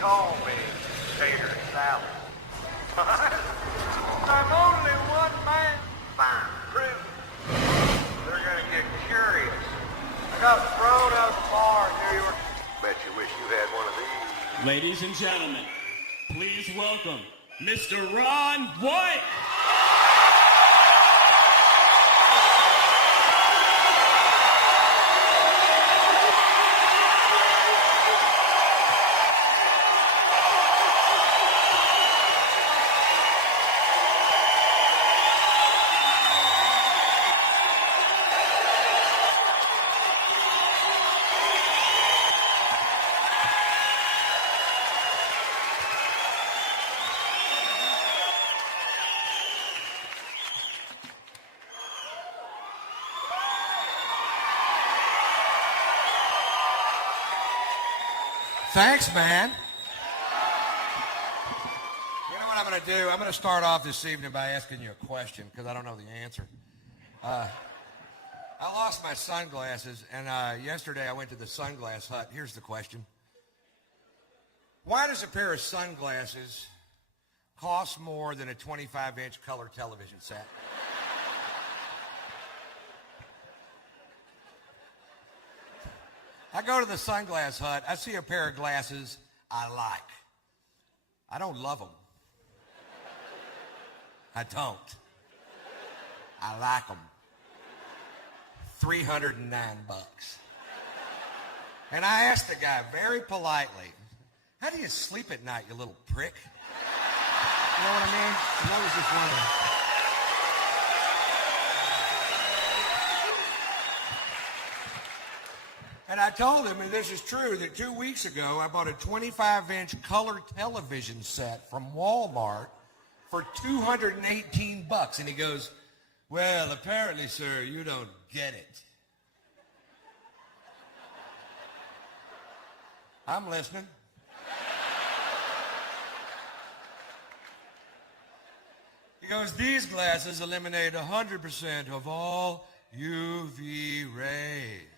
call me tater salad. I'm only one man. Fine, prison. They're gonna get curious. I got thrown out of the bar in New York. Bet you wish you had one of these. Ladies and gentlemen, please welcome Mr. Ron White. Thanks, man. You know what I'm going to do? I'm going to start off this evening by asking you a question because I don't know the answer. I lost my sunglasses, and yesterday I went to the Sunglass Hut. Here's the question. Why does a pair of sunglasses cost more than a 25-inch color television set? I go to the Sunglass Hut. I see a pair of glasses I like. I don't love them. I don't. I like them. $309. And I asked the guy very politely, how do you sleep at night, you little prick? You know what I mean? And I was just wondering. And I told him, and this is true, that 2 weeks ago I bought a 25-inch color television set from Walmart for $218. And he goes, well, apparently, sir, you don't get it. I'm listening. He goes, these glasses eliminate 100% of all UV rays.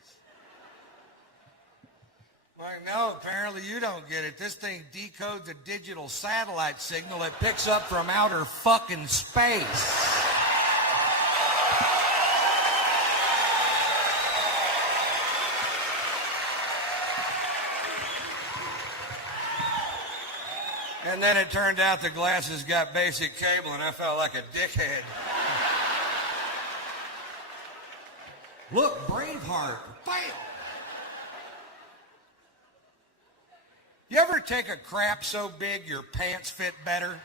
Like, no, apparently you don't get it. This thing decodes a digital satellite signal it picks up from outer fucking space. And then it turned out the glasses got basic cable, and I felt like a dickhead. Look, Braveheart, bam! You ever take a crap so big your pants fit better?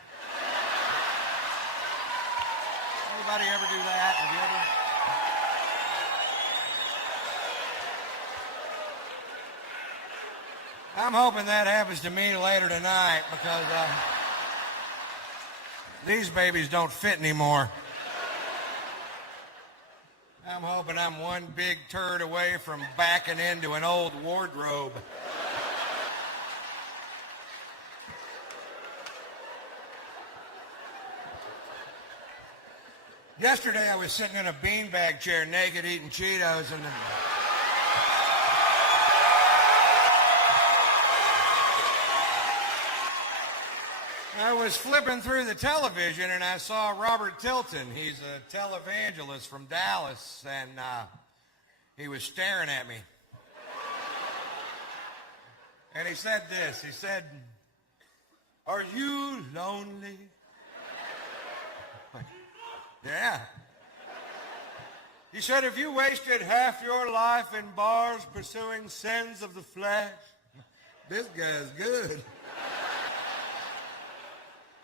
Anybody ever do that? Have you ever? I'm hoping that happens to me later tonight because these babies don't fit anymore. I'm hoping I'm one big turd away from backing into an old wardrobe. Yesterday I was sitting in a beanbag chair naked eating Cheetos and I was flipping through the television and I saw Robert Tilton. He's a televangelist from Dallas, and he was staring at me. And he said this. He said, "Are you lonely?" Yeah. He said, "If you wasted half your life in bars pursuing sins of the flesh," this guy's good.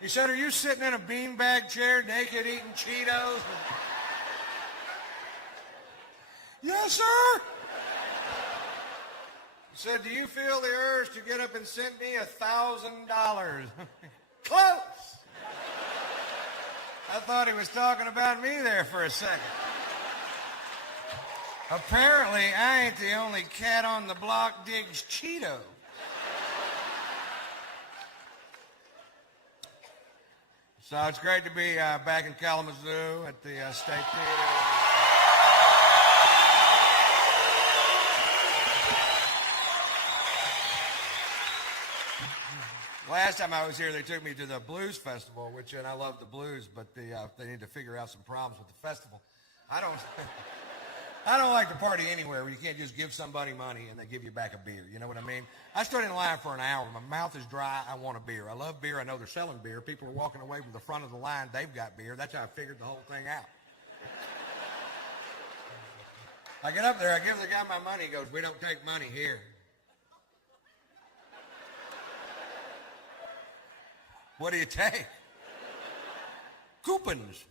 He said, "Are you sitting in a beanbag chair naked eating Cheetos?" Yes, sir. He said, "Do you feel the urge to get up and send me $1,000? Close. I thought he was talking about me there for a second. Apparently, I ain't the only cat on the block digs Cheetos. So it's great to be back in Kalamazoo at the State Theater. Last time I was here, they took me to the blues festival, and I love the blues, but they need to figure out some problems with the festival. I don't, I don't like to party anywhere where you can't just give somebody money and they give you back a beer. You know what I mean? I stood in line for an hour. My mouth is dry. I want a beer. I love beer. I know they're selling beer. People are walking away from the front of the line. They've got beer. That's how I figured the whole thing out. I get up there. I give the guy my money. He goes, "We don't take money here." What do you take? Coupons.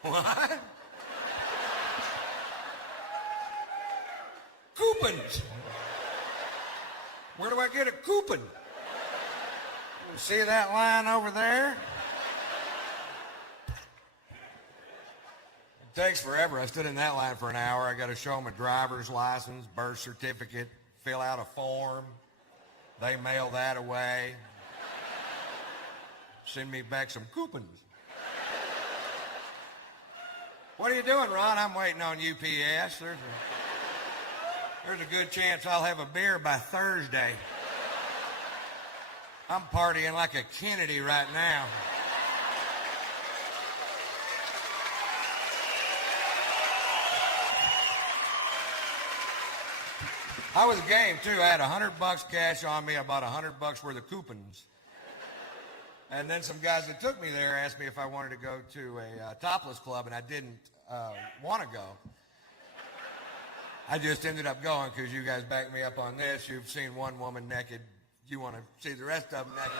What? Coupons. Where do I get a coupon? You see that line over there? It takes forever. I stood in that line for an hour. I got to show them a driver's license, birth certificate, fill out a form. They mail that away. Send me back some coupons. What are you doing, Ron? I'm waiting on UPS. There's a good chance I'll have a beer by Thursday. I'm partying like a Kennedy right now. I was game, too. I had $100 cash on me. I bought $100 worth of coupons. And then some guys that took me there asked me if I wanted to go to a topless club, and I didn't want to go. I just ended up going because you guys backed me up on this. You've seen one woman naked. You want to see the rest of them naked.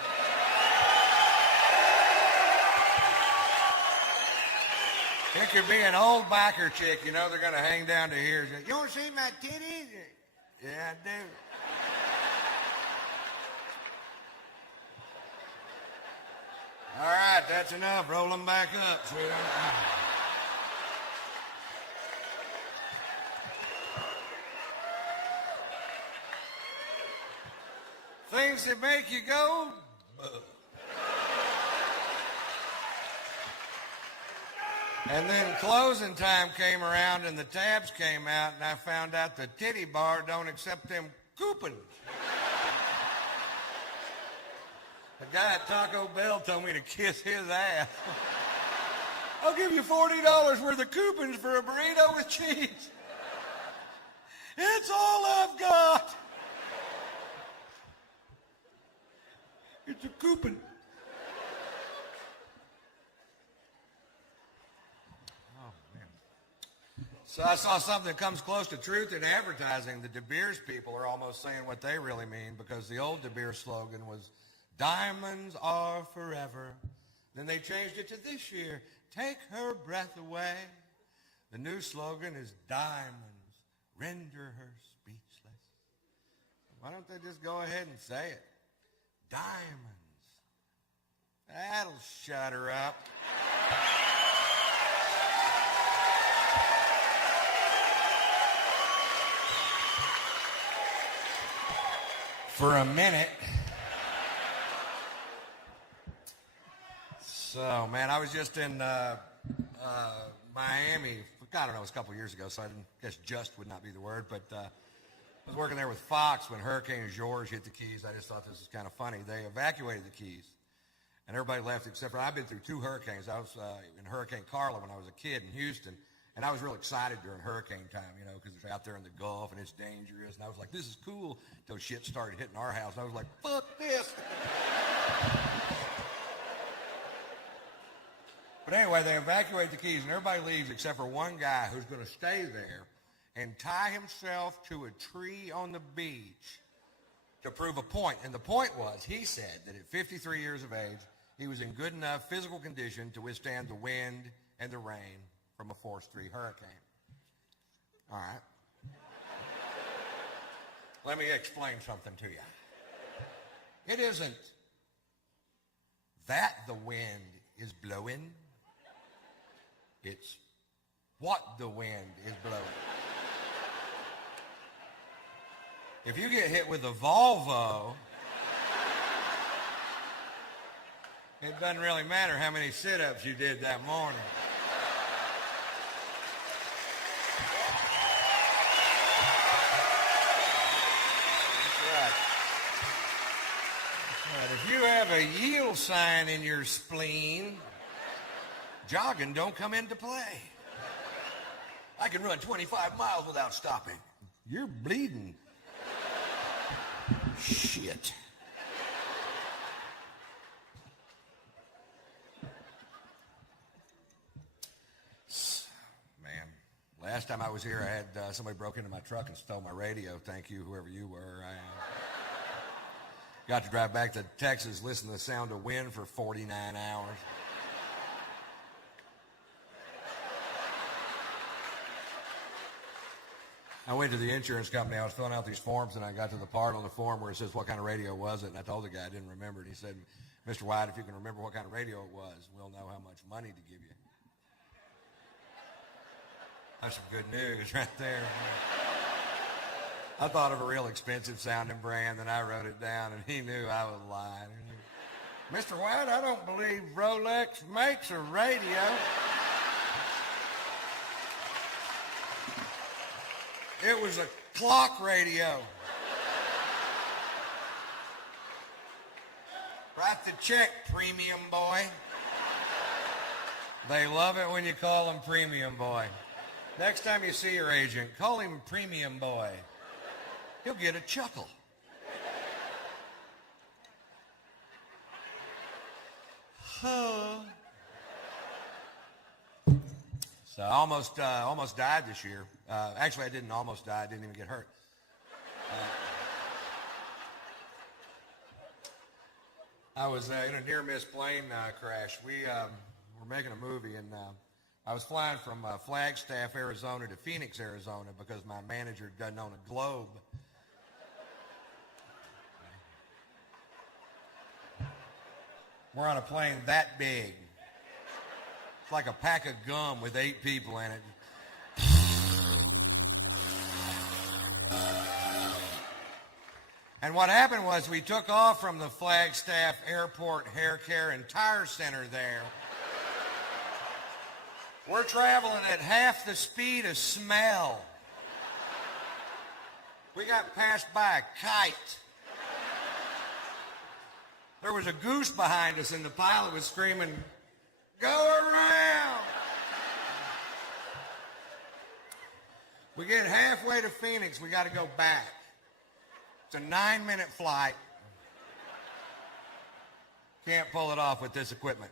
It could be an old biker chick, you know, they're going to hang down to here. You want to see my titties? Yeah, I do. All right, that's enough. Roll them back up, sweetheart. Things that make you go. And then closing time came around and the tabs came out and I found out the titty bar don't accept them coupons. The guy at Taco Bell told me to kiss his ass. I'll give you $40 worth of coupons for a burrito with cheese. It's all I've got. It's a coupon. Oh, man. So I saw something that comes close to truth in advertising. The De Beers people are almost saying what they really mean because the old De Beers slogan was, "Diamonds are forever." Then they changed it to this year, "Take her breath away." The new slogan is, "Diamonds render her speechless." Why don't they just go ahead and say it? Diamonds. That'll shut her up. For a minute. So, man, I was just in Miami. I don't know, it was a couple years ago, so I guess just would not be the word, but I was working there with Fox when Hurricane George hit the Keys. I just thought this was kind of funny. They evacuated the Keys, and everybody left except for, I've been through 2 hurricanes. I was in Hurricane Carla when I was a kid in Houston, and I was real excited during hurricane time, you know, because it's out there in the Gulf, and it's dangerous, and I was like, this is cool, until shit started hitting our house. I was like, fuck this. But anyway, they evacuate the Keys, and everybody leaves except for one guy who's going to stay there and tie himself to a tree on the beach to prove a point. And the point was, he said that at 53 years of age, he was in good enough physical condition to withstand the wind and the rain from a Force 3 hurricane. All right. Let me explain something to you. It isn't that the wind is blowing. It's what the wind is blowing. If you get hit with a Volvo, it doesn't really matter how many sit-ups you did that morning. But if you have a yield sign in your spleen, jogging don't come into play. I can run 25 miles without stopping. You're bleeding. Shit. Man, last time I was here, I had somebody broke into my truck and stole my radio. Thank you, whoever you were. I got to drive back to Texas, listen to the sound of wind for 49 hours. I went to the insurance company. I was filling out these forms, and I got to the part on the form where it says, what kind of radio was it? And I told the guy I didn't remember it. He said, Mr. White, if you can remember what kind of radio it was, we'll know how much money to give you. That's some good news right there. I thought of a real expensive sounding brand, and I wrote it down, and he knew I was lying. Mr. White, I don't believe Rolex makes a radio. It was a clock radio. Write the check, premium boy. They love it when you call him premium boy. Next time you see your agent, call him premium boy. He'll get a chuckle. So I almost died this year. Actually, I didn't almost die. I didn't even get hurt. I was in a near-miss plane crash. We were making a movie, and I was flying from Flagstaff, Arizona to Phoenix, Arizona, because my manager doesn't own a Globe. We're on a plane that big. It's like a pack of gum with 8 people in it. And what happened was we took off from the Flagstaff Airport Hair Care and Tire Center there. We're traveling at half the speed of smell. We got passed by a kite. There was a goose behind us, and the pilot was screaming, "Go around!" We get halfway to Phoenix, we got to go back. It's a 9-minute flight. Can't pull it off with this equipment.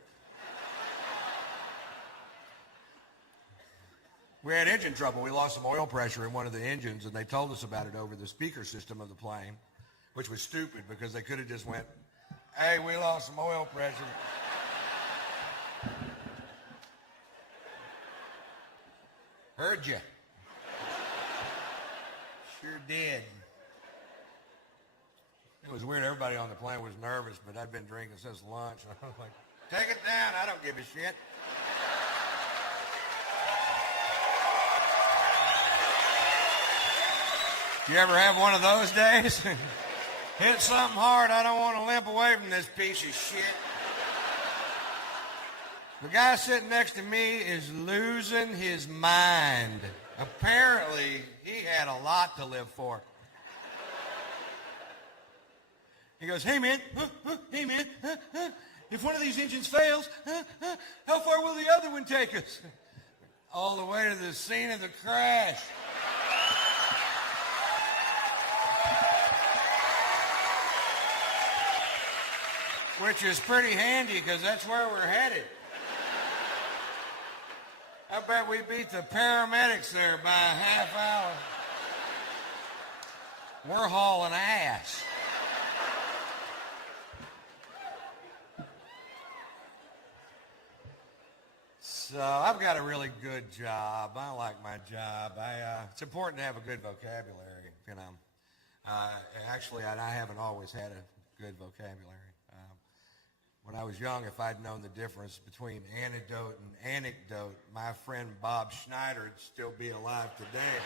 We had engine trouble. We lost some oil pressure in one of the engines, and they told us about it over the speaker system of the plane, which was stupid because they could have just went, "Hey, we lost some oil pressure." Heard you. Sure did. It was weird. Everybody on the plane was nervous, but I'd been drinking since lunch. I was like, "Take it down. I don't give a shit." You ever have one of those days? Hit something hard. I don't want to limp away from this piece of shit. The guy sitting next to me is losing his mind. Apparently, he had a lot to live for. He goes, "Hey, man, hey, man, if one of these engines fails, how far will the other one take us?" "All the way to the scene of the crash." Which is pretty handy because that's where we're headed. I bet we beat the paramedics there by a half hour. We're hauling ass. So I've got a really good job. I like my job. It's important to have a good vocabulary, you know. Actually, I haven't always had a good vocabulary. When I was young, if I'd known the difference between antidote and anecdote, my friend Bob Schneider would still be alive today.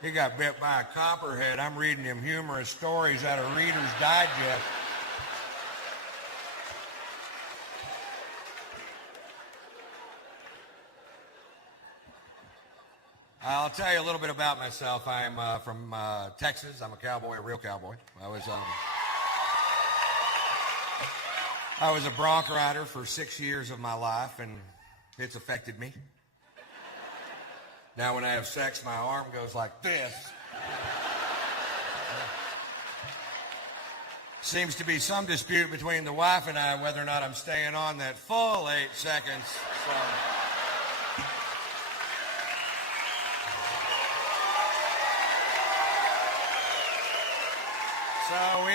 He got bit by a copperhead. I'm reading him humorous stories out of Reader's Digest. I'll tell you a little bit about myself. I'm from Texas. I'm a cowboy, a real cowboy. I was a bronc rider for 6 years of my life, and it's affected me. Now, when I have sex, my arm goes like this. Seems to be some dispute between the wife and I whether or not I'm staying on that full 8 seconds. So we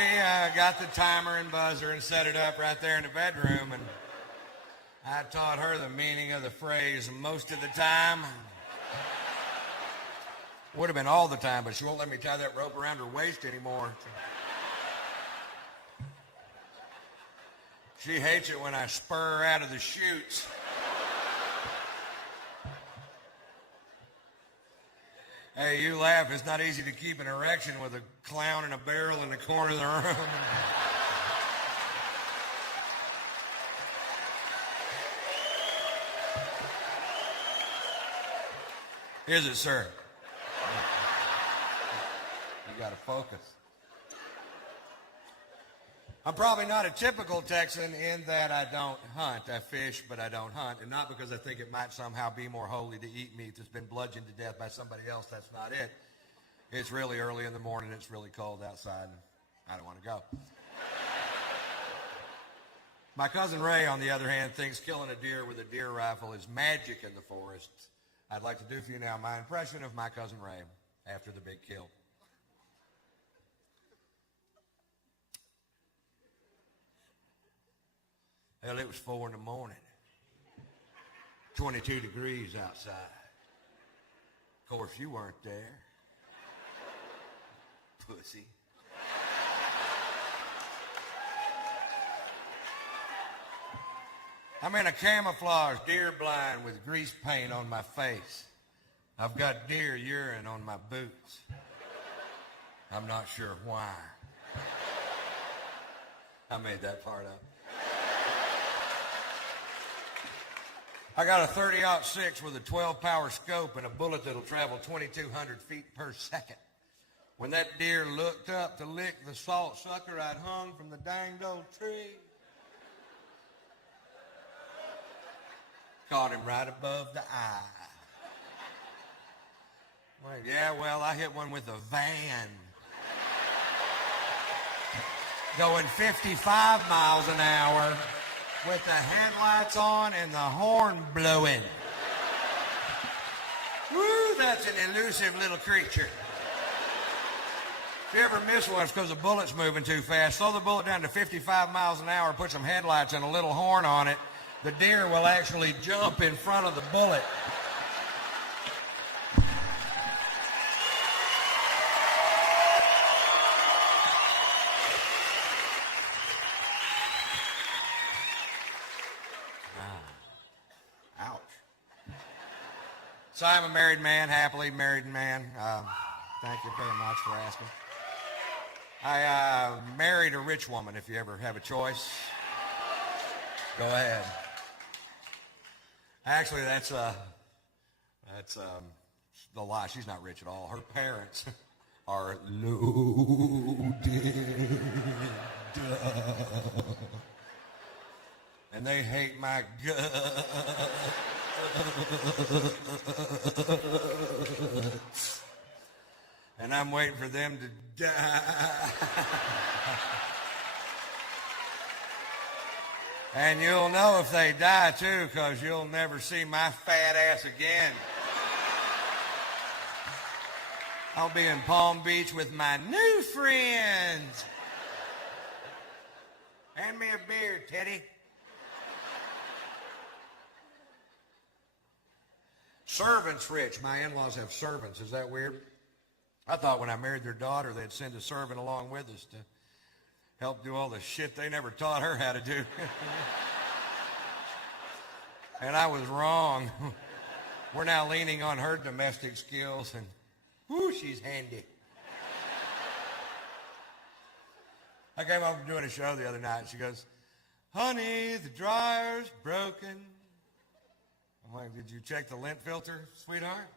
got the timer and buzzer and set it up right there in the bedroom, and I taught her the meaning of the phrase most of the time. Would have been all the time, but she won't let me tie that rope around her waist anymore. She hates it when I spur her out of the chutes. Hey, you laugh. It's not easy to keep an erection with a clown and a barrel in the corner of the room. Is it, sir? You got to focus. I'm probably not a typical Texan in that I don't hunt. I fish, but I don't hunt. And not because I think it might somehow be more holy to eat meat that's been bludgeoned to death by somebody else. That's not it. It's really early in the morning. It's really cold outside, and I don't want to go. My cousin Ray, on the other hand, thinks killing a deer with a deer rifle is magic in the forest. I'd like to do for you now my impression of my cousin Ray after the big kill. Hell, it was 4 in the morning. 22 degrees outside. Of course, you weren't there. Pussy. I'm in a camouflage deer blind with grease paint on my face. I've got deer urine on my boots. I'm not sure why. I made that part up. I got a 30-06 with a 12-power scope and a bullet that'll travel 2,200 feet per second. When that deer looked up to lick the salt sucker I'd hung from the danged old tree, caught him right above the eye. Wait, yeah, well, I hit one with a van. Going 55 miles an hour. With the headlights on and the horn blowing. Woo, that's an elusive little creature. If you ever miss one, it's because the bullet's moving too fast. Slow the bullet down to 55 miles an hour, put some headlights and a little horn on it. The deer will actually jump in front of the bullet. So I'm a married man, happily married man. Thank you very much for asking. I married a rich woman, if you ever have a choice. Go ahead. Actually, that's the lie. She's not rich at all. Her parents are loaded. And they hate my guts. And I'm waiting for them to die. And you'll know if they die too, because you'll never see my fat ass again. I'll be in Palm Beach with my new friends. Hand me a beer, Teddy. Servants rich. My in-laws have servants. Is that weird? I thought when I married their daughter, they'd send a servant along with us to help do all the shit they never taught her how to do. And I was wrong. We're now leaning on her domestic skills, and whoo, she's handy. I came home from doing a show the other night, and she goes, "Honey, the dryer's broken." I'm like, "Did you check the lint filter, sweetheart?"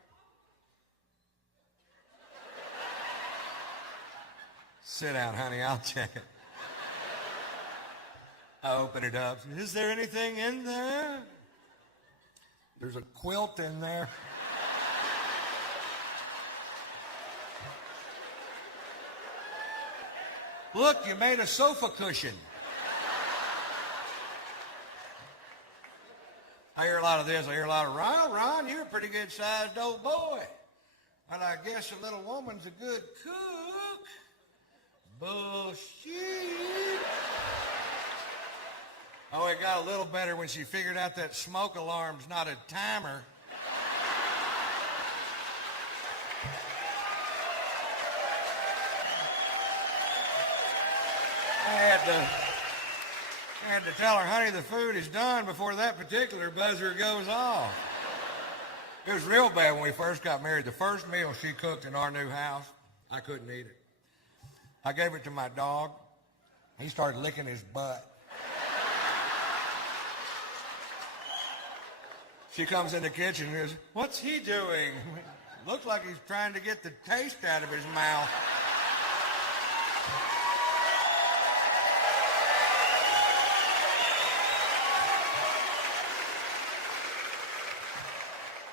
Sit down, honey, I'll check it. I open it up. Is there anything in there? There's a quilt in there. Look, you made a sofa cushion. I hear a lot of this. I hear a lot of, Ron, you're a pretty good-sized old boy. And I guess a little woman's a good cook. Bullshit. Oh, it got a little better when she figured out that smoke alarm's not a timer. I had to tell her, honey, the food is done before that particular buzzer goes off. It was real bad when we first got married. The first meal she cooked in our new house, I couldn't eat it. I gave it to my dog. He started licking his butt. She comes in the kitchen and goes, what's he doing? Looks like he's trying to get the taste out of his mouth.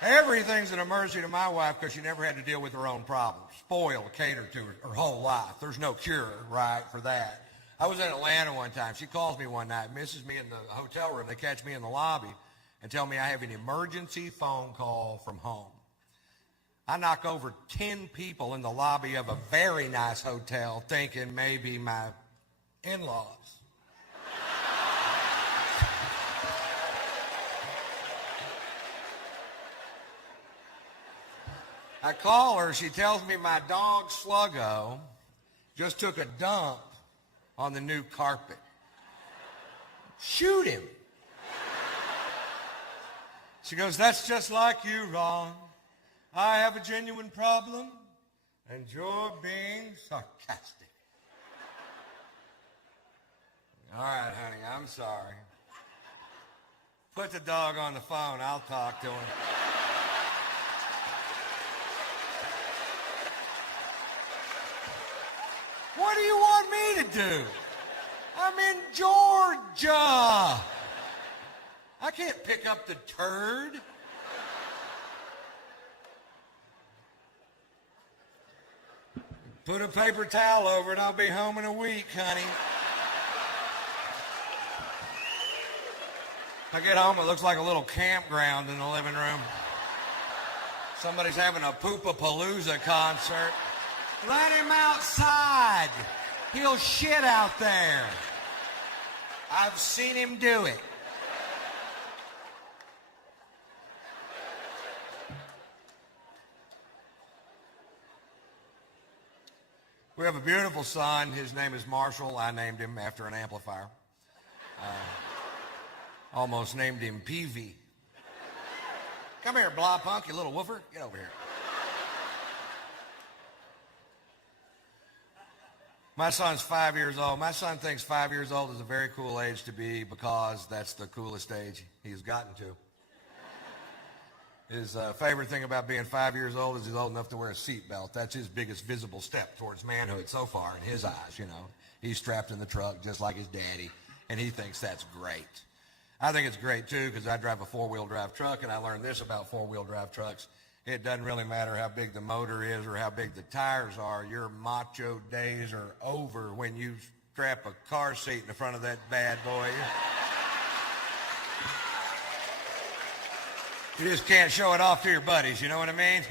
Everything's an emergency to my wife because she never had to deal with her own problems. Spoiled, catered to her whole life. There's no cure, right, for that. I was in Atlanta one time. She calls me one night, misses me in the hotel room. They catch me in the lobby and tell me I have an emergency phone call from home. I knock over 10 people in the lobby of a very nice hotel thinking maybe my in-laws. I call her, she tells me my dog Sluggo just took a dump on the new carpet. Shoot him. She goes, that's just like you, Ron. I have a genuine problem, and you're being sarcastic. All right, honey, I'm sorry. Put the dog on the phone. I'll talk to him. What do you want me to do? I'm in Georgia. I can't pick up the turd. Put a paper towel over it. I'll be home in a week, honey. I get home, it looks like a little campground in the living room. Somebody's having a Poopapalooza concert. Let him outside. He'll shit out there. I've seen him do it. We have a beautiful son. His name is Marshall. I named him after an amplifier. Almost named him Peavy. Come here, blah punk, you little woofer. Get over here. My son's 5 years old. My son thinks 5 years old is a very cool age to be because that's the coolest age he's gotten to. His favorite thing about being 5 years old is he's old enough to wear a seatbelt. That's his biggest visible step towards manhood so far in his eyes, you know. He's strapped in the truck just like his daddy, and he thinks that's great. I think it's great, too, because I drive a four-wheel drive truck, and I learned this about four-wheel drive trucks. It doesn't really matter how big the motor is or how big the tires are. Your macho days are over when you strap a car seat in the front of that bad boy. You just can't show it off to your buddies, you know what I mean?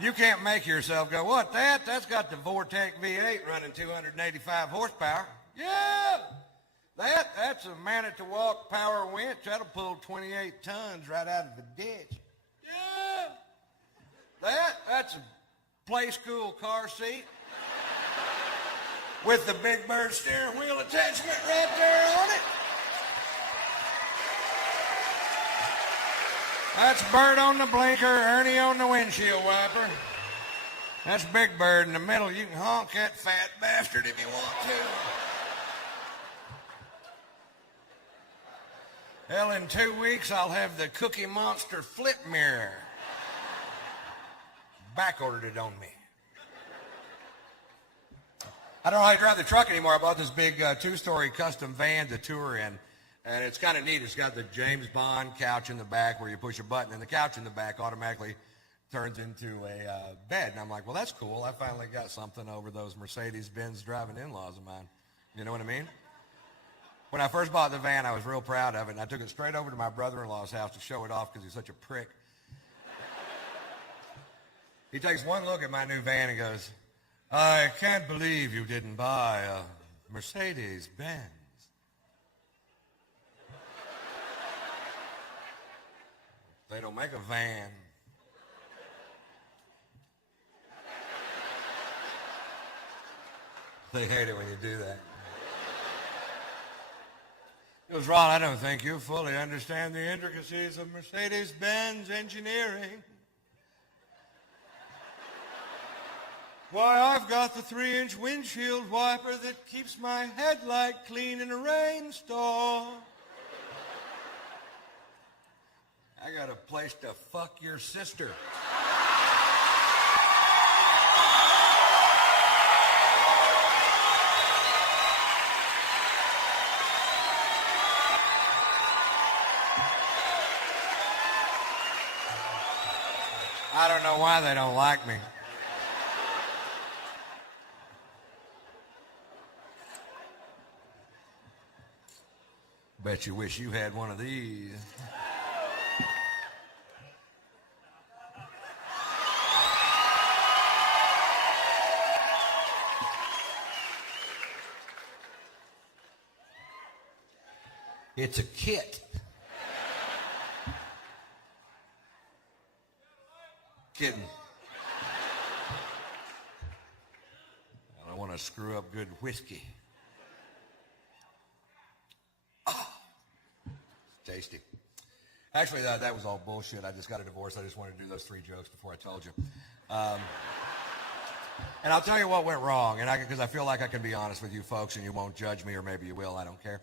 You can't make yourself go, what, that? That's got the Vortec V8 running 285 horsepower. Yeah! That's a Man-At-The-Walk power winch. That'll pull 28 tons right out of the ditch. Yeah! That's a play school car seat with the Big Bird steering wheel attachment right there on it. That's Bert on the blinker, Ernie on the windshield wiper. That's Big Bird in the middle. You can honk that fat bastard if you want to. Hell, in 2 weeks, I'll have the Cookie Monster flip mirror. Back ordered it on me. I don't know how to drive the truck anymore. I bought this big two-story custom van to tour in, and it's kind of neat. It's got the James Bond couch in the back where you push a button, and the couch in the back automatically turns into a bed. And I'm like, well, that's cool. I finally got something over those Mercedes-Benz driving in-laws of mine. You know what I mean? When I first bought the van, I was real proud of it, and I took it straight over to my brother-in-law's house to show it off because he's such a prick. He takes one look at my new van and goes, I can't believe you didn't buy a Mercedes-Benz. They don't make a van. They hate it when you do that. He goes, Ron, I don't think you fully understand the intricacies of Mercedes-Benz engineering. Why, I've got the 3-inch windshield wiper that keeps my headlight clean in a rainstorm. I got a place to fuck your sister. I don't know why they don't like me. Bet you wish you had one of these. It's a kit. Kidding. I don't want to screw up good whiskey. Tasty. Actually, that was all bullshit. I just got a divorce. I just wanted to do those 3 jokes before I told you. And I'll tell you what went wrong, and because I feel like I can be honest with you folks, and you won't judge me, or maybe you will. I don't care.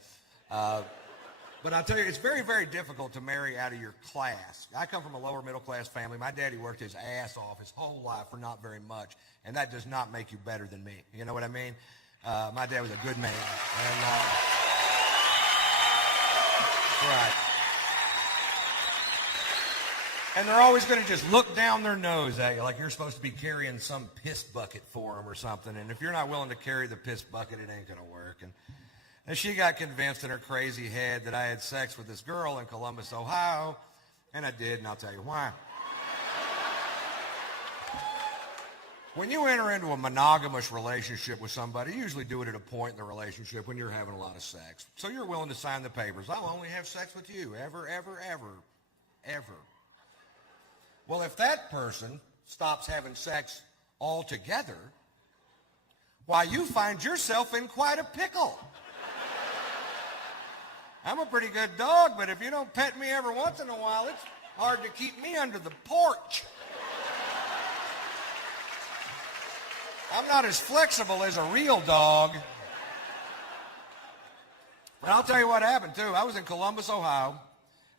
But I'll tell you, it's very, very difficult to marry out of your class. I come from a lower middle class family. My daddy worked his ass off his whole life for not very much, and that does not make you better than me. You know what I mean? My dad was a good man. And, right. And they're always going to just look down their nose at you like you're supposed to be carrying some piss bucket for them or something. And if you're not willing to carry the piss bucket, it ain't going to work. And she got convinced in her crazy head that I had sex with this girl in Columbus, Ohio. And I did, and I'll tell you why. When you enter into a monogamous relationship with somebody, you usually do it at a point in the relationship when you're having a lot of sex. So you're willing to sign the papers. I'll only have sex with you, ever, ever, ever, ever. Well, if that person stops having sex altogether, why, you find yourself in quite a pickle. I'm a pretty good dog, but if you don't pet me every once in a while, it's hard to keep me under the porch. I'm not as flexible as a real dog. But I'll tell you what happened, too. I was in Columbus, Ohio.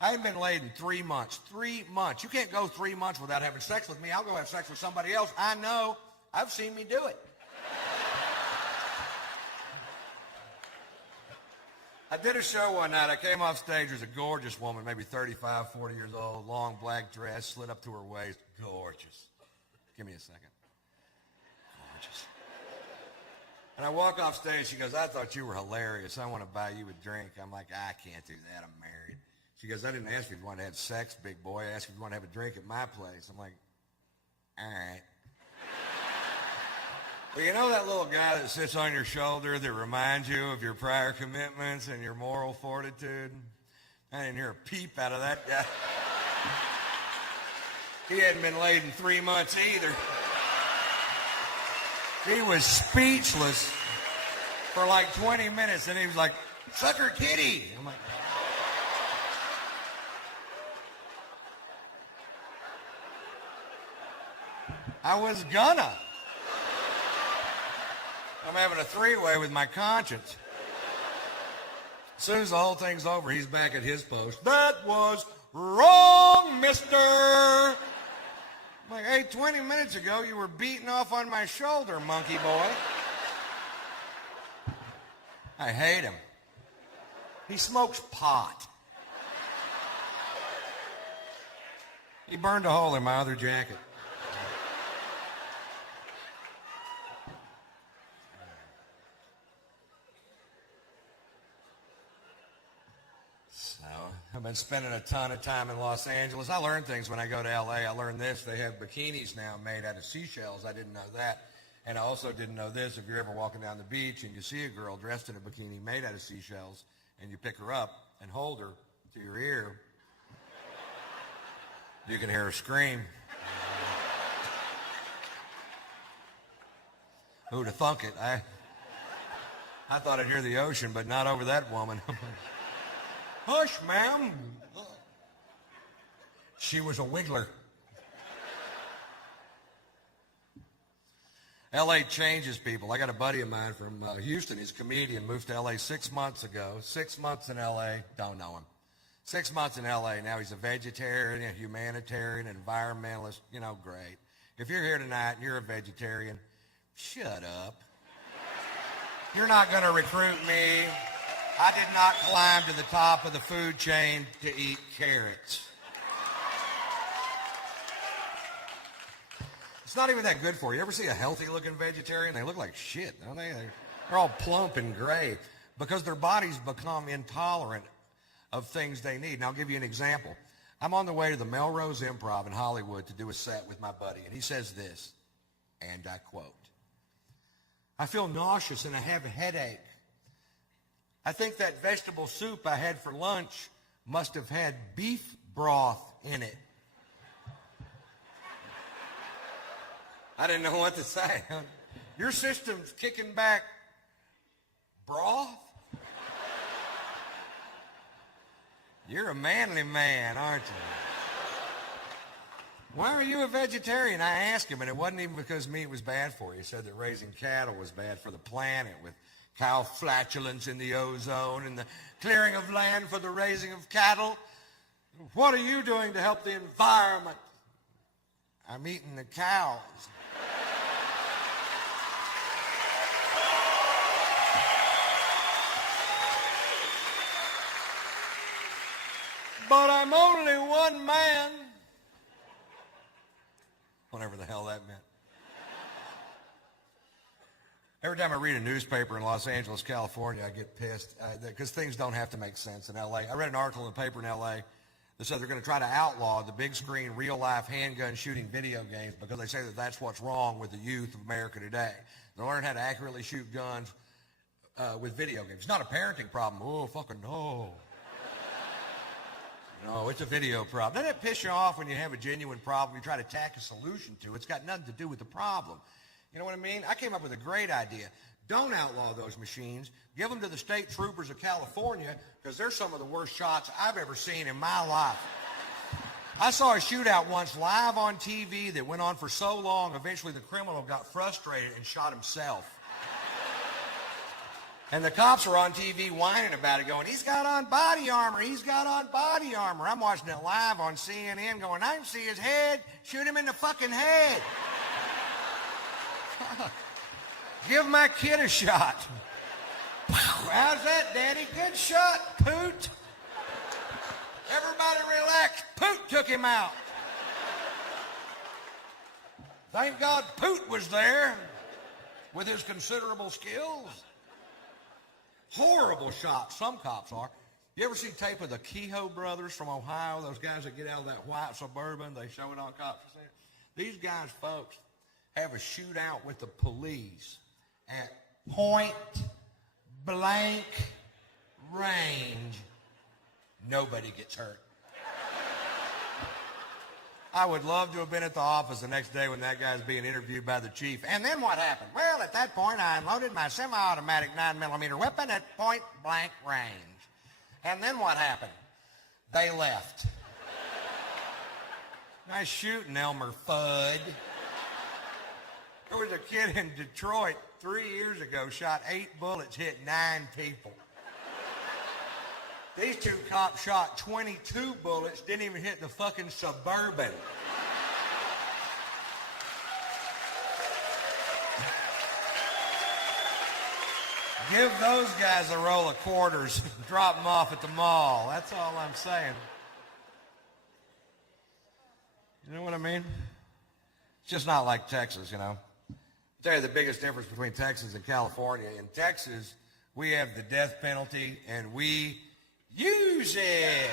I hadn't been laid in 3 months. 3 months. You can't go 3 months without having sex with me. I'll go have sex with somebody else. I know. I've seen me do it. I did a show one night. I came off stage. There's a gorgeous woman, maybe 35, 40 years old, long black dress, slid up to her waist. Gorgeous. Give me a second. Gorgeous. And I walk off stage. She goes, I thought you were hilarious. I want to buy you a drink. I'm like, I can't do that. I'm married. She goes, I didn't ask you if you wanted to have sex, big boy. I asked you if you wanted to have a drink at my place. I'm like, all right. Well, you know that little guy that sits on your shoulder that reminds you of your prior commitments and your moral fortitude? I didn't hear a peep out of that guy. He hadn't been laid in 3 months either. He was speechless for like 20 minutes, and he was like, sucker kitty. I'm like, I was gonna. I'm having a 3-way with my conscience. As soon as the whole thing's over, he's back at his post. That was wrong, mister. I'm like, hey, 20 minutes ago, you were beating off on my shoulder, monkey boy. I hate him. He smokes pot. He burned a hole in my other jacket. So, I've been spending a ton of time in Los Angeles. I learn things when I go to L.A. I learned this. They have bikinis now made out of seashells. I didn't know that. And I also didn't know this. If you're ever walking down the beach and you see a girl dressed in a bikini made out of seashells, and you pick her up and hold her to your ear, you can hear her scream. Who'd have thunk it? I thought I'd hear the ocean, but not over that woman. Hush, ma'am. She was a wiggler. L.A. changes people. I got a buddy of mine from Houston. He's a comedian, moved to L.A. 6 months ago. 6 months in L.A., don't know him. 6 months in L.A., now he's a vegetarian, a humanitarian, an environmentalist, great. If you're here tonight and you're a vegetarian, shut up. You're not going to recruit me. I did not climb to the top of the food chain to eat carrots. It's not even that good for you. You ever see a healthy-looking vegetarian? They look like shit, don't they? They're all plump and gray because their bodies become intolerant of things they need. And I'll give you an example. I'm on the way to the Melrose Improv in Hollywood to do a set with my buddy, and he says this, and I quote, "I feel nauseous and I have a headache. I think that vegetable soup I had for lunch must have had beef broth in it." I didn't know what to say. Your system's kicking back broth? You're a manly man, aren't you? Why are you a vegetarian? I asked him, and it wasn't even because meat was bad for you. He said that raising cattle was bad for the planet with cow flatulence in the ozone and the clearing of land for the raising of cattle. What are you doing to help the environment? I'm eating the cows. But I'm only one man. Whatever the hell that meant. Every time I read a newspaper in Los Angeles, California, I get pissed because things don't have to make sense in L.A. I read an article in the paper in L.A. that said they're going to try to outlaw the big screen, real-life handgun shooting video games because they say that that's what's wrong with the youth of America today. They learn how to accurately shoot guns with video games. It's not a parenting problem. Oh, fucking no. No, it's a video problem. Doesn't it piss you off when you have a genuine problem, you try to tack a solution to it? It's got nothing to do with the problem. You know what I mean? I came up with a great idea. Don't outlaw those machines. Give them to the state troopers of California because they're some of the worst shots I've ever seen in my life. I saw a shootout once live on TV that went on for so long, eventually the criminal got frustrated and shot himself. And the cops were on TV whining about it, going, he's got on body armor, he's got on body armor. I'm watching it live on CNN going, I can see his head, shoot him in the fucking head. Give my kid a shot. How's that, Daddy? Good shot, Poot. Everybody relax. Poot took him out. Thank God Poot was there with his considerable skills. Horrible shot. Some cops are. You ever see tape of the Kehoe brothers from Ohio? Those guys that get out of that white Suburban, they show it on cops. These guys, folks, have a shootout with the police at point blank range. Nobody gets hurt. I would love to have been at the office the next day when that guy's being interviewed by the chief. And then what happened? Well, at that point, I unloaded my semi-automatic 9mm weapon at point blank range. And then what happened? They left. Nice shooting, Elmer Fudd. There was a kid in Detroit 3 years ago, shot 8 bullets, hit 9 people. These two cops shot 22 bullets, didn't even hit the fucking Suburban. Give those guys a roll of quarters. Drop them off at the mall. That's all I'm saying. You know what I mean? It's just not like Texas, you know. I'll tell you the biggest difference between Texas and California. In Texas, we have the death penalty, and we use it.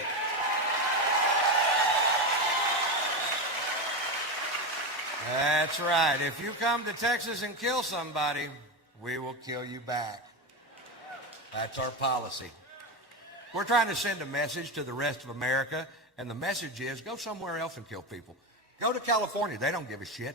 That's right. If you come to Texas and kill somebody, we will kill you back. That's our policy. We're trying to send a message to the rest of America, and the message is go somewhere else and kill people. Go to California. They don't give a shit.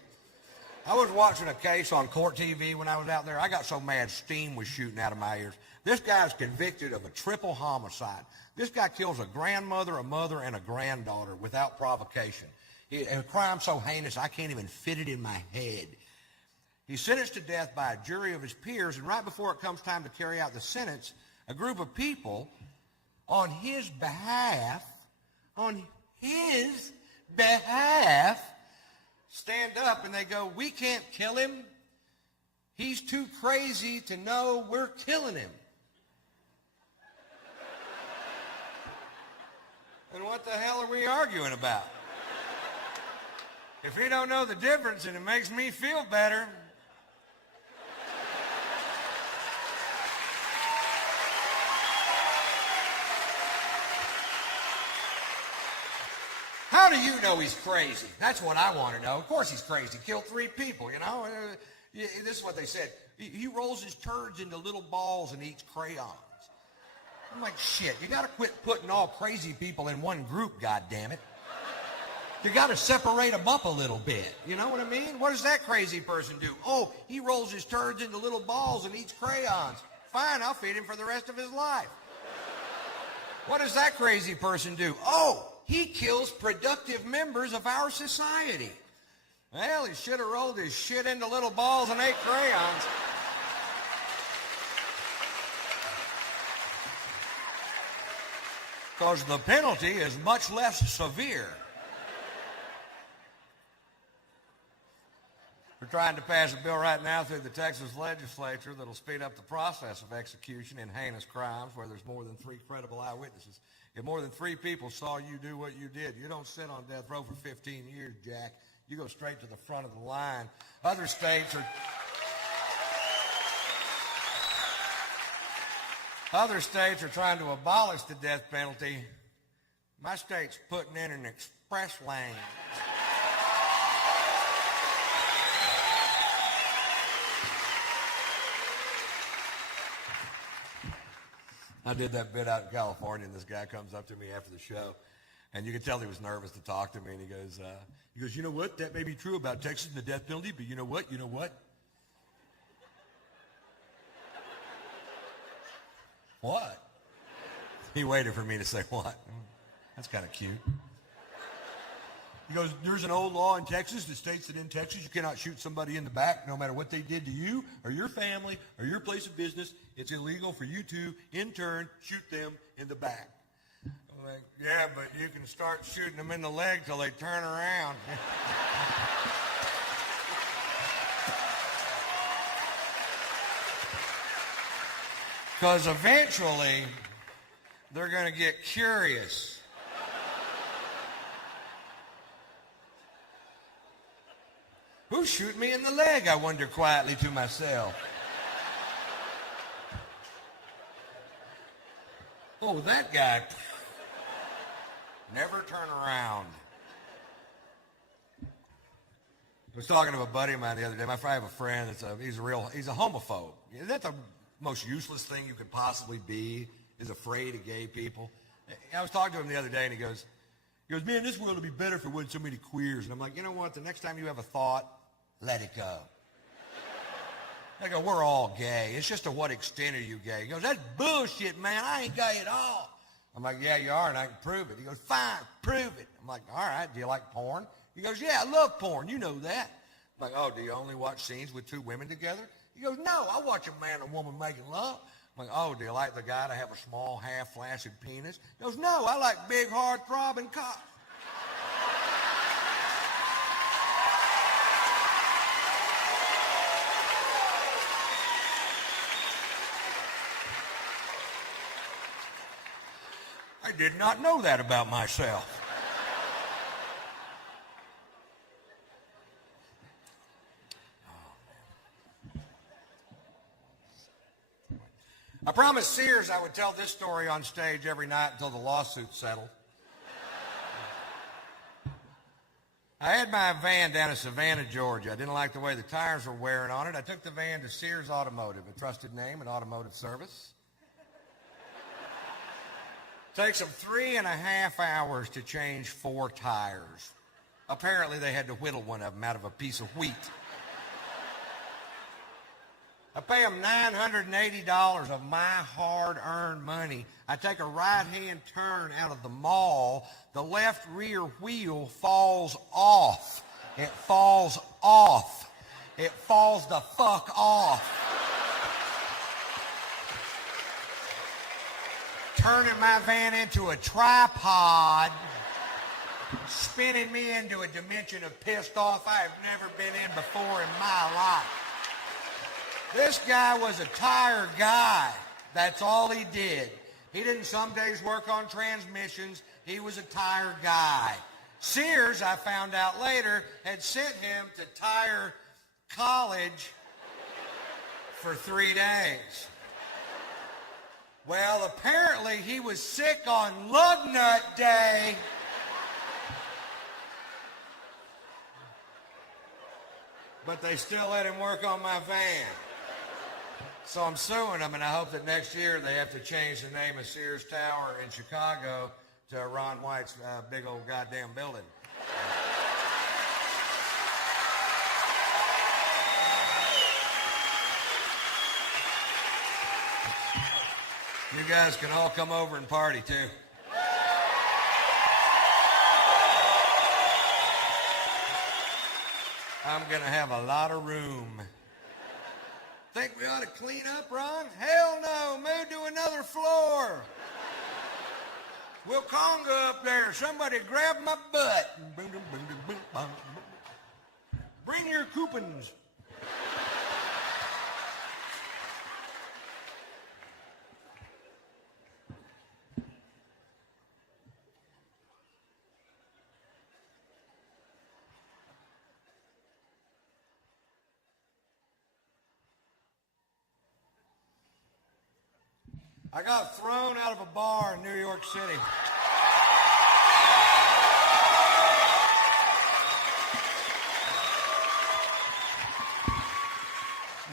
I was watching a case on Court TV when I was out there. I got so mad steam was shooting out of my ears. This guy's convicted of a triple homicide. This guy kills a grandmother, a mother, and a granddaughter without provocation. A crime so heinous I can't even fit it in my head. He's sentenced to death by a jury of his peers, and right before it comes time to carry out the sentence, a group of people on his behalf, stand up and they go, we can't kill him. He's too crazy to know we're killing him. And what the hell are we arguing about? If you don't know the difference and it makes me feel better. How do you know he's crazy? That's what I want to know. Of course he's crazy. Killed 3 people, you know. This is what they said. He rolls his turds into little balls and eats crayons. I'm like, shit, you got to quit putting all crazy people in one group, goddammit. You got to separate them up a little bit. You know what I mean? What does that crazy person do? Oh, he rolls his turds into little balls and eats crayons. Fine, I'll feed him for the rest of his life. What does that crazy person do? Oh, he kills productive members of our society. Well, he should have rolled his shit into little balls and ate crayons. Because the penalty is much less severe. We're trying to pass a bill right now through the Texas legislature that'll speed up the process of execution in heinous crimes where there's more than 3 credible eyewitnesses. If more than 3 people saw you do what you did, you don't sit on death row for 15 years, Jack. You go straight to the front of the line. Other states are trying to abolish the death penalty. My state's putting in an express lane. I did that bit out in California, and this guy comes up to me after the show, and you could tell he was nervous to talk to me, and he goes, you know what? That may be true about Texas and the death penalty, but you know what? What? He waited for me to say what. That's kind of cute. He goes, there's an old law in Texas that states that in Texas you cannot shoot somebody in the back no matter what they did to you or your family or your place of business. It's illegal for you to, in turn, shoot them in the back. I'm like, yeah, but you can start shooting them in the leg till they turn around. Because eventually they're going to get curious. Who's shooting me in the leg? I wonder quietly to myself. Oh, that guy. Never turn around. I was talking to a buddy of mine the other day. I have a friend he's a homophobe. That's the most useless thing you could possibly be, is afraid of gay people. I was talking to him the other day, and he goes, man, this world would be better if there wasn't so many queers. And I'm like, you know what? The next time you have a thought, let it go. I go, we're all gay. It's just to what extent are you gay? He goes, that's bullshit, man. I ain't gay at all. I'm like, yeah, you are, and I can prove it. He goes, fine, prove it. I'm like, all right, do you like porn? He goes, yeah, I love porn. You know that. I'm like, oh, do you only watch scenes with 2 women together? He goes, no, I watch a man and a woman making love. I'm like, oh, do you like the guy to have a small, half-flaccid penis? He goes, no, I like big, hard-throbbing cock. I did not know that about myself. I promised Sears I would tell this story on stage every night until the lawsuit settled. I had my van down in Savannah, Georgia. I didn't like the way the tires were wearing on it. I took the van to Sears Automotive, a trusted name in automotive service. Takes them 3.5 hours to change 4 tires. Apparently they had to whittle one of them out of a piece of wheat. I pay them $980 of my hard-earned money. I take a right-hand turn out of the mall. The left rear wheel falls off. It falls off. It falls the fuck off. Turning my van into a tripod, spinning me into a dimension of pissed off I have never been in before in my life. This guy was a tire guy. That's all he did. He didn't some days work on transmissions. He was a tire guy. Sears, I found out later, had sent him to tire college for 3 days. Well, apparently he was sick on Lug Nut Day. But they still let him work on my van. So I'm suing them, and I hope that next year they have to change the name of Sears Tower in Chicago to Ron White's big old goddamn building. You guys can all come over and party, too. I'm going to have a lot of room. Think we ought to clean up, Ron? Hell no. Move to another floor. We'll conga up there. Somebody grab my butt. Bring your coupons. I got thrown out of a bar in New York City.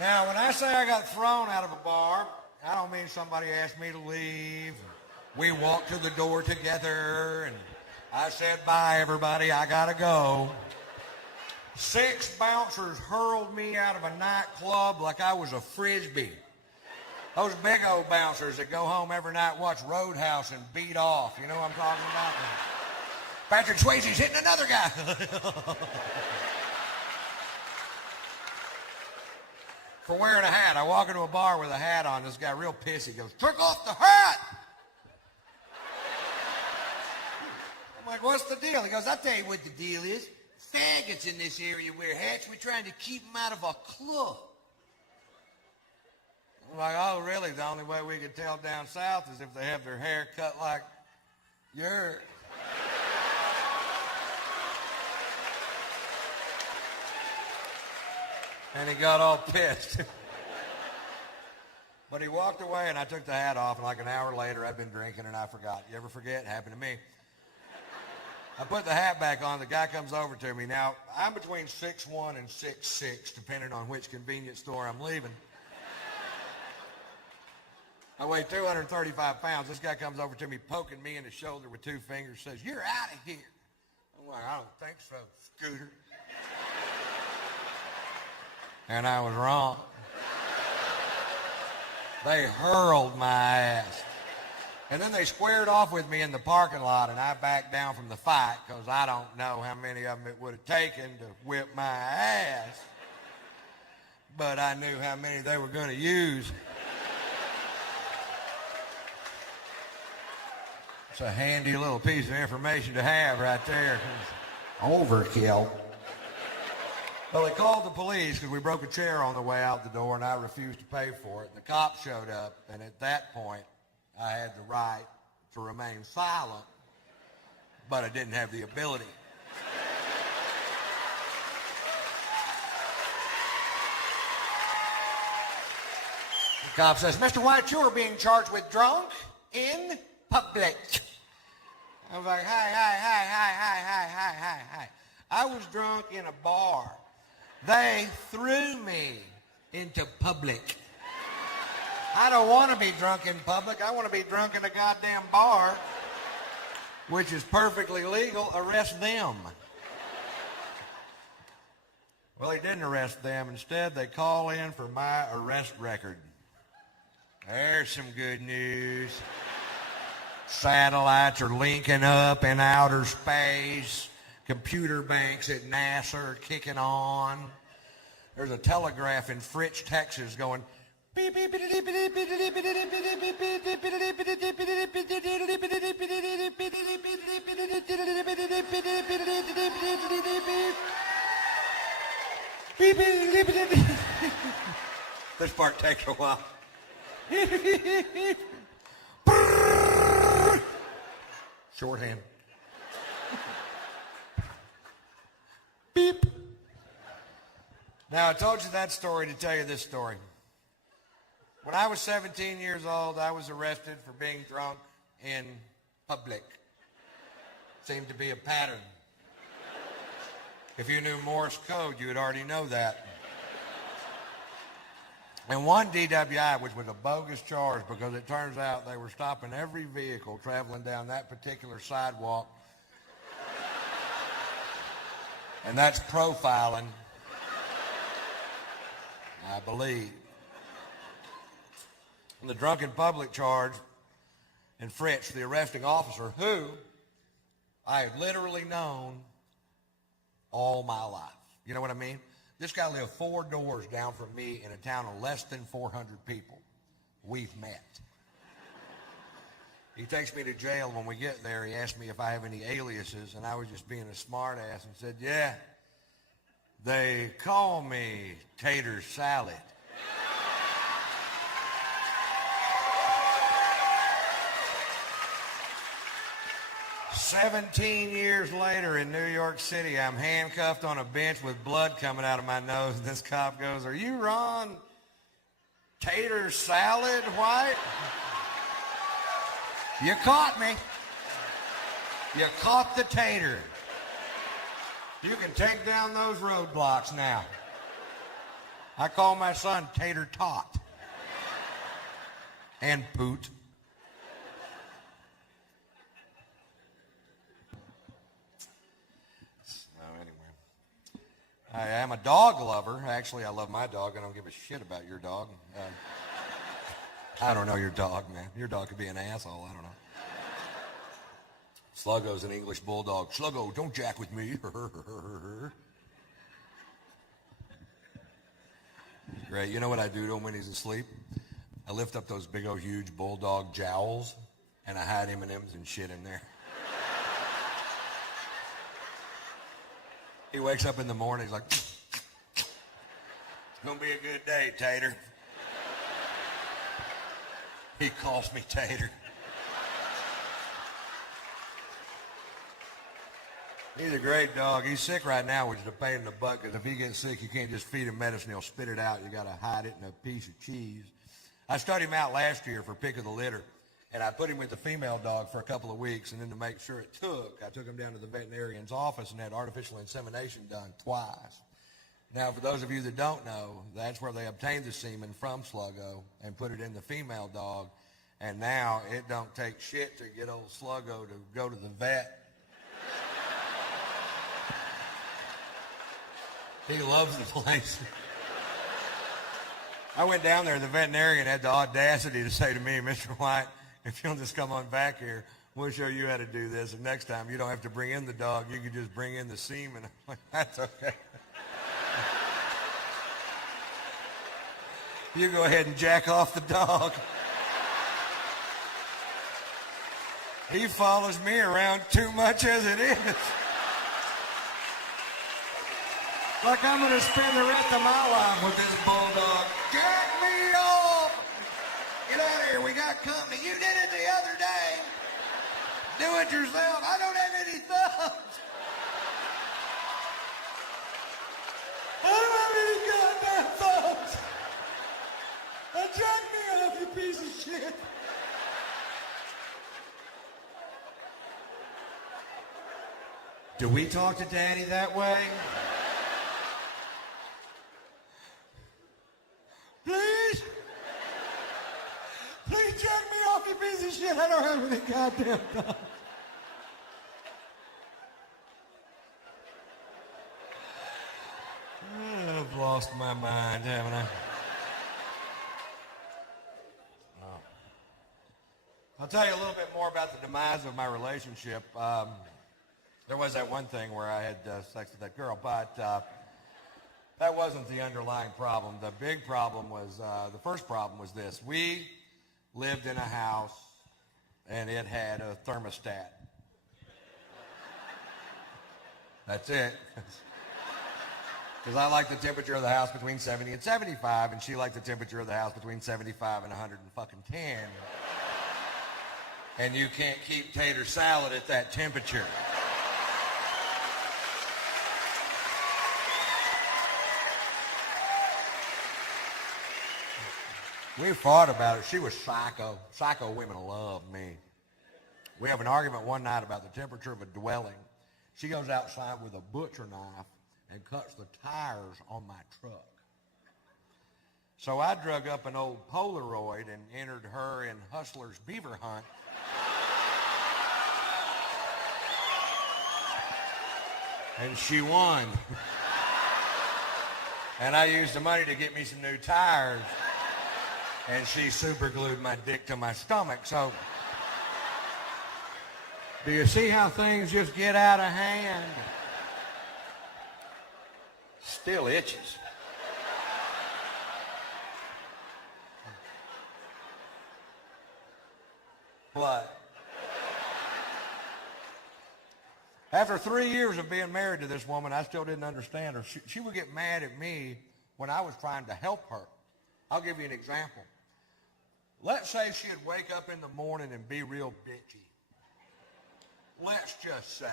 Now, when I say I got thrown out of a bar, I don't mean somebody asked me to leave. We walked to the door together, and I said, bye, everybody, I gotta go. 6 bouncers hurled me out of a nightclub like I was a Frisbee. Those big old bouncers that go home every night, watch Roadhouse, and beat off. You know what I'm talking about? Patrick Swayze's hitting another guy. For wearing a hat. I walk into a bar with a hat on. This guy real pissy goes, took off the hat! I'm like, what's the deal? He goes, I'll tell you what the deal is. Faggots in this area wear hats. We're trying to keep them out of our club. I'm like, oh, really? The only way we can tell down south is if they have their hair cut like yours. And he got all pissed. But he walked away, and I took the hat off, and like an hour later, I'd been drinking, and I forgot. You ever forget? It happened to me. I put the hat back on. The guy comes over to me. Now, I'm between 6'1" and 6'6", depending on which convenience store I'm leaving. I weigh 235 pounds. This guy comes over to me, poking me in the shoulder with 2 fingers, says, you're out of here. I'm like, I don't think so, Scooter. And I was wrong. They hurled my ass. And then they squared off with me in the parking lot, and I backed down from the fight because I don't know how many of them it would have taken to whip my ass. But I knew how many they were going to use. It's a handy little piece of information to have right there. Overkill. Well, they called the police because we broke a chair on the way out the door, and I refused to pay for it. The cops showed up, and at that point, I had the right to remain silent, but I didn't have the ability. The cop says, Mr. White, you are being charged with drunk in public. I was like, hi. I was drunk in a bar. They threw me into public. I don't want to be drunk in public. I want to be drunk in a goddamn bar, which is perfectly legal. Arrest them. Well, he didn't arrest them. Instead, they call in for my arrest record. There's some good news. Satellites are linking up in outer space. Computer banks at NASA are kicking on. There's a telegraph in Fritch, Texas going beep, beep, beep, beep, beep, beep, beep, beep, beep, beep. This part takes a while. Shorthand. Beep. Now, I told you that story to tell you this story. When I was 17 years old, I was arrested for being drunk in public. Seemed to be a pattern. If you knew Morse code, you would already know that. And one DWI, which was a bogus charge because it turns out they were stopping every vehicle traveling down that particular sidewalk. And that's profiling, I believe. And the drunken public charge and Fritz, the arresting officer, who I had literally known all my life. You know what I mean? This guy lived 4 doors down from me in a town of less than 400 people. We've met. He takes me to jail. When we get there, he asked me if I have any aliases, and I was just being a smart ass and said, yeah, they call me Tater Salad. "17 years later in New York City, I'm handcuffed on a bench with blood coming out of my nose. And this cop goes, are you Ron Tater Salad White? You caught me. You caught the tater. You can take down those roadblocks now. I call my son Tater Tot. And Poot. I am a dog lover. Actually, I love my dog. I don't give a shit about your dog. I don't know your dog, man. Your dog could be an asshole. I don't know. Sluggo's an English bulldog. Sluggo, don't jack with me. Great. You know what I do to him when he's asleep? I lift up those big old huge bulldog jowls and I hide M&Ms and shit in there. He wakes up in the morning, he's like, it's gonna be a good day, Tater. He calls me Tater. He's a great dog. He's sick right now, which is a pain in the butt, because if he gets sick, you can't just feed him medicine, he'll spit it out. You gotta hide it in a piece of cheese. I studied him out last year for pick of the litter, and I put him with the female dog for a couple of weeks, and then to make sure it took, I took him down to the veterinarian's office and had artificial insemination done twice. Now, for those of you that don't know, that's where they obtained the semen from Sluggo and put it in the female dog, and now it don't take shit to get old Sluggo to go to the vet. He loves the place. I went down there, and the veterinarian had the audacity to say to me, Mr. White, if you'll just come on back here, we'll show you how to do this. And next time, you don't have to bring in the dog. You can just bring in the semen. I'm like, that's okay. You go ahead and jack off the dog. He follows me around too much as it is. Like I'm going to spend the rest of my life with this bulldog. Jack me off! Get out of here, we got company. You did it the other day. Do it yourself. I don't have any thumbs. I don't have any goddamn thumbs. Drag me off, you piece of shit. Do we talk to Daddy that way? Please? Please drag me off, you piece of shit. I don't have any goddamn thumbs. I've lost my mind, haven't I? I'll tell you a little bit more about the demise of my relationship. There was that one thing where I had sex with that girl, but that wasn't the underlying problem. The big problem was, the first problem was this. We lived in a house, and it had a thermostat. That's it. Because I like the temperature of the house between 70 and 75, and she liked the temperature of the house between 75 and 110. And you can't keep tater salad at that temperature. We fought about it. She was psycho. Psycho women love me. We have an argument one night about the temperature of a dwelling. She goes outside with a butcher knife and cuts the tires on my truck. So I drug up an old Polaroid and entered her in Hustler's beaver hunt. And she won. And I used the money to get me some new tires. And she super glued my dick to my stomach. So, do you see how things just get out of hand? Still itches. What? After 3 years of being married to this woman, I still didn't understand her. She would get mad at me when I was trying to help her. I'll give you an example. Let's say she'd wake up in the morning and be real bitchy. Let's just say.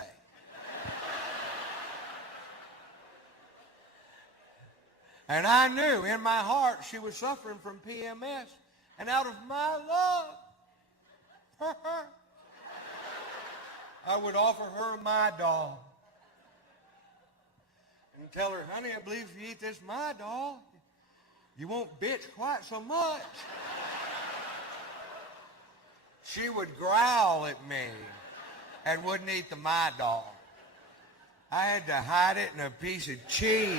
And I knew in my heart she was suffering from PMS. And out of my love for her, I would offer her my doll. And tell her, honey, I believe if you eat this my doll, you won't bitch quite so much. She would growl at me and wouldn't eat the my doll. I had to hide it in a piece of cheese.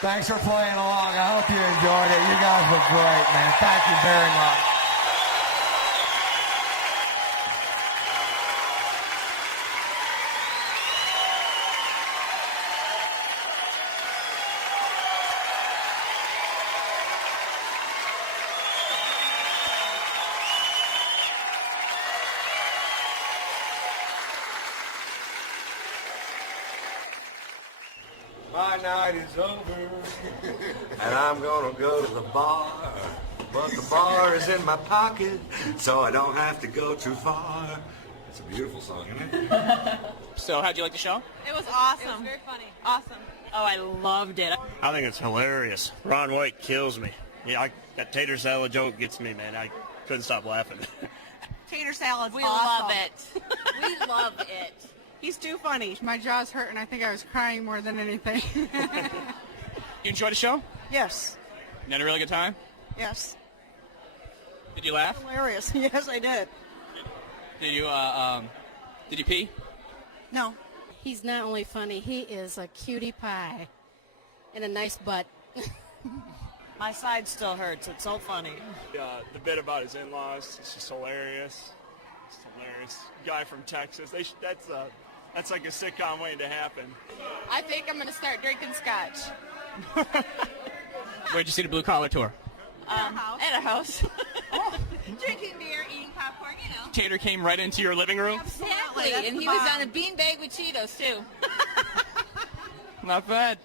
Thanks for playing along. I hope you enjoyed it. You guys were great, man. Thank you very much. My night is over, and I'm gonna go to the bar. But the bar is in my pocket, so I don't have to go too far. It's a beautiful song, isn't it? So, how'd you like the show? It was awesome. It was very funny. Awesome. Oh, I loved it. I think it's hilarious. Ron White kills me. Yeah, that tater salad joke gets me, man. I couldn't stop laughing. Tater salad's We awesome. love it. We love it. He's too funny. My jaw's hurt, and I think I was crying more than anything. You enjoyed the show? Yes. You had a really good time? Yes. Did you laugh? Hilarious. Yes, I did. Did you pee? No. He's not only funny, he is a cutie pie and a nice butt. My side still hurts. It's so funny. The bit about his in-laws is just hilarious. It's hilarious. Guy from Texas. That's like a sitcom waiting to happen. I think I'm going to start drinking scotch. Where'd you see the Blue Collar Tour? At a house. Drinking beer, eating popcorn, you know. Tater came right into your living room? Exactly. That's And the he was bomb. on a beanbag with Cheetos, too. Not bad.